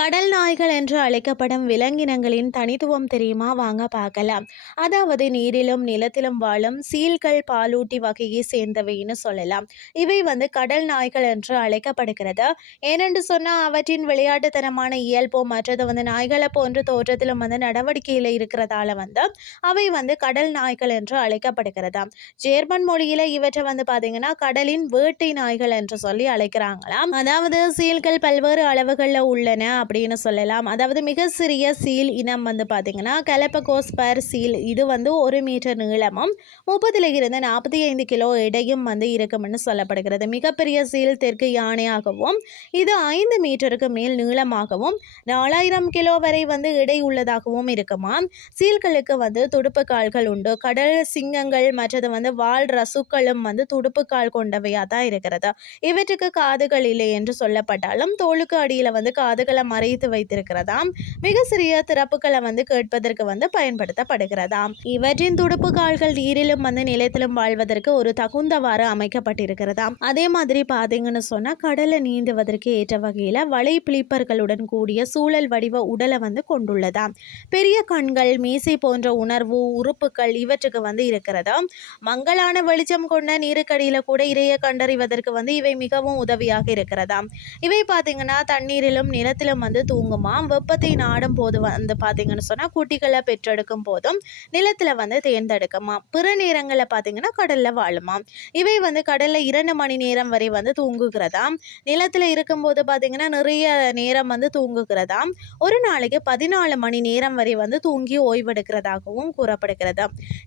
கடல் நாய்கள் என்று அழைக்கப்படும் விலங்கினங்களின் தனித்துவம் தெரியுமா? வாங்க பார்க்கலாம். அதாவது நீரிலும் நிலத்திலும் வாழும் சீல்கள் பாலூட்டி வகையை சேர்ந்தவைன்னு சொல்லலாம். இவை வந்து கடல் நாய்கள் என்று அழைக்கப்படுகிறது. ஏனென்று சொன்னால் அவற்றின் விளையாட்டுத்தனமான இயல்போ மற்றது வந்து நாய்களை போன்ற தோற்றத்திலும் வந்து நடவடிக்கையில் இருக்கிறதால வந்து அவை வந்து கடல் நாய்கள் என்று அழைக்கப்படுகிறது. ஜேர்மன் மொழியில இவற்றை வந்து பார்த்தீங்கன்னா கடலின் வேட்டை நாய்கள் என்று சொல்லி அழைக்கிறாங்களாம். அதாவது சீல்கள் பல்வேறு அளவுகளில் உள்ளன. அப்படின்னு சொல்லலாம். அதாவது மிக சிறிய சீல் இனம் வந்து பார்த்தீங்கன்னா கலப்பகோஸ்பர் சீல். இது வந்து ஒரு மீட்டர் நீளமும் முப்பதுல இருந்து நாற்பத்தி ஐந்து கிலோ எடையும் வந்து இருக்கும்னு சொல்லப்படுகிறது. மிகப்பெரிய சீல் தெற்கு யானையாகவும் இது ஐந்து மீட்டருக்கு மேல் நீளமாகவும் நாலாயிரம் கிலோ வரை வந்து எடை உள்ளதாகவும் இருக்குமாம் சீல்களுக்கு வந்து துடுப்பு கால்கள் உண்டு. கடல் சிங்கங்கள் மற்றது வந்து வால் ரசுக்களும் வந்து துடுப்பு கால் கொண்டவையாக தான் இருக்கிறது. இவற்றுக்கு காதுகள் இல்லை என்று சொல்லப்பட்டாலும் தோலுக்கு அடியில் வந்து காதுகளை மறைத்து வைத்திருக்கிறதாம். மிக சிறிய திறப்புகளை வந்து கேட்பதற்கு வந்து பயன்படுத்தப்படுகிறதாம். இவற்றின் துடுப்பு கால்கள் நீரிலும் வந்து நிலத்திலும் வாழ்வதற்கு ஒரு தகுந்தவாறு அமைக்கப்பட்டிருக்கிறதாம். அதே மாதிரி பார்த்தீங்கன்னு சொன்னா கடலை நீந்துவதற்கு ஏற்ற வகையில வலை பிளிப்பர்களுடன் கூடிய சூழல் வடிவ உடலை வந்து கொண்டுள்ளதாம். பெரிய கண்கள் மீசை போன்ற உணர்வு உறுப்புகள் இவற்றுக்கு வந்து இருக்கிறதா மங்களான வெளிச்சம் கொண்ட நீருக்கடியில கூட இரையை கண்டறிவதற்கு வந்து இவை மிகவும் உதவியாக இருக்கிறதாம். இவை பார்த்தீங்கன்னா தண்ணீரிலும் நிலத்திலும் வந்து தூங்குமாம். வெப்பத்தை நாடும் போது வந்து பார்த்தீங்கன்னு சொன்னால் குட்டிகளை பெற்றெடுக்கும் போதும் நிலத்தில் வந்து தேர்ந்தெடுக்குமாம். பிற நேரங்களில் பார்த்தீங்கன்னா கடலில் வாழுமாம். இவை வந்து கடலில் இரண்டு மணி நேரம் வரை வந்து தூங்குகிறதாம். நிலத்தில் இருக்கும்போது பார்த்தீங்கன்னா நிறைய நேரம் வந்து தூங்குகிறதாம். ஒரு நாளைக்கு பதினாலு மணி நேரம் வரை வந்து தூங்கி ஓய்வெடுக்கிறதாகவும் கூறப்படுகிறது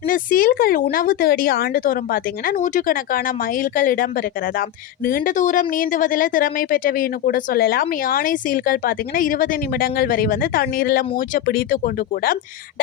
இந்த சீல்கள் உணவு தேடி ஆண்டுதோறும் பார்த்தீங்கன்னா நூற்றுக்கணக்கான மைல்கள் இடம்பெறுகிறதாம். நீண்ட தூரம் நீந்துவதில் திறமை பெற்றவைன்னு கூட சொல்லலாம். யானை சீல்கள் பார்த்தீங்கன்னா இருபது நிமிடங்கள் வரை வந்து தண்ணீரில் மூச்சை பிடித்து கொண்டு கூட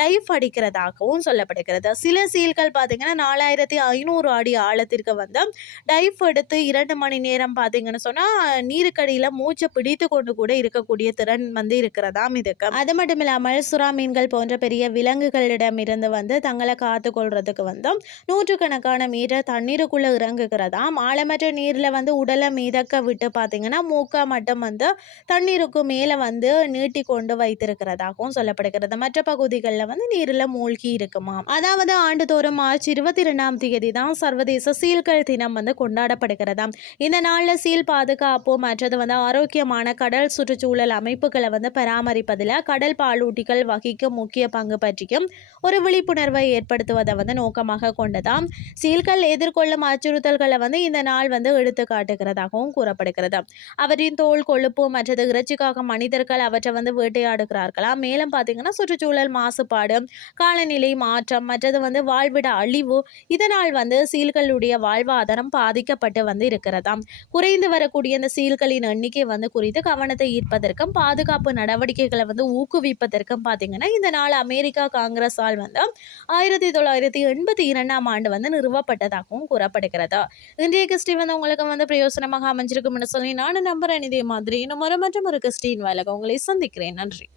டைவ் அடிக்கிறதாகவும் சொல்லப்படுகிறது. சில சீல்கள் பார்த்தீங்கன்னா நாலாயிரத்தி ஐநூறு அடி ஆழத்திற்கு வந்து டைவ் எடுத்து இரண்டு மணி நேரம் பார்த்தீங்கன்னு சொன்னால் நீருக்கடியில் மூச்சை பிடித்து கொண்டு கூட இருக்கக்கூடிய திறன் வந்து இருக்கிறதாம் இதுக்கு. அது மட்டும் இல்லாமல் சுறா மீன்கள் போன்ற பெரிய விலங்குகளிடம் இருந்து வந்து தங்களை காத்து கொள்றதுக்கு வந்து நூற்றுக்கணக்கான மீட்டர் தண்ணீருக்குள்ளே இறங்குகிறதாம். ஆழமற்ற நீரில் வந்து உடலை மிதக்க விட்டு பார்த்தீங்கன்னா மூக்க மட்டும் வந்து தண்ணீருக்கு மேலே வந்து நீட்டி கொண்டு வைத்திருக்கிறதாகவும் சொல்லப்படுகிறது. மற்ற பகுதிகளில் வந்து நீரில் மூழ்கி இருக்குமாம். அதாவது ஆண்டுதோறும் மார்ச் இருபத்தி ரெண்டாம் தேதி தான் சர்வதேச சீல்கள் தினம் வந்து கொண்டாடப்படுகிறதாம் இந்த நாளில் சீல் பாதுகாப்பு மற்றது வந்து ஆரோக்கியமான கடல் சுற்றுச்சூழல் அமைப்புகளை வந்து பராமரிப்பதில் கடல் பாலூட்டிகள் வகிக்கும் முக்கிய பங்கு பற்றியும் ஒரு விழிப்புணர்வை ஏற்படுத்துவதை வந்து நோக்கமாக கொண்டதாம். சீல்கள் எதிர்கொள்ளும் அச்சுறுத்தல்களை வந்து இந்த நாள் வந்து எடுத்து காட்டுகிறதாகவும் கூறப்படுகிறது. அவரின் தோல் கொழுப்பு மற்றது இறைச்சிக்காக மனிதர்கள் அவற்றை வந்து வேட்டையாடுகிறார்களா? மேலும் பார்த்தீங்கன்னா சுற்றுச்சூழல் மாசுபாடு காலநிலை மாற்றம் மற்றது வந்து வாழ்விட அழிவு இதனால் வந்து சீல்களுடைய வாழ்வாதாரம் பாதிக்கப்பட்டு வந்து இருக்கிறதாம். குறைந்து வரக்கூடிய இந்த சீல்களின் எண்ணிக்கை வந்து குறித்து கவனத்தை ஈர்ப்பதற்கும் பாதுகாப்பு நடவடிக்கைகளை வந்து ஊக்குவிப்பதற்கும் பார்த்தீங்கன்னா இந்த நாள் அமெரிக்கா காங்கிரஸால் வந்து ஆயிரத்தி தொள்ளாயிரத்தி எண்பத்தி இரண்டாம் ஆண்டு வந்து நிறுவப்பட்டதாகவும் கூறப்படுகிறது. இன்றைய கிறிஸ்டி வந்து உங்களுக்கு வந்து பிரயோசனமாக அமைஞ்சிருக்கும்னு சொல்லி நானும் நம்புறேன். இதே மாதிரி இன்னும் ஒரு மற்றும் ஒரு கிறிஸ்டின் வேலைக்கு உங்களை சந்திக்கிறேன். நன்றி.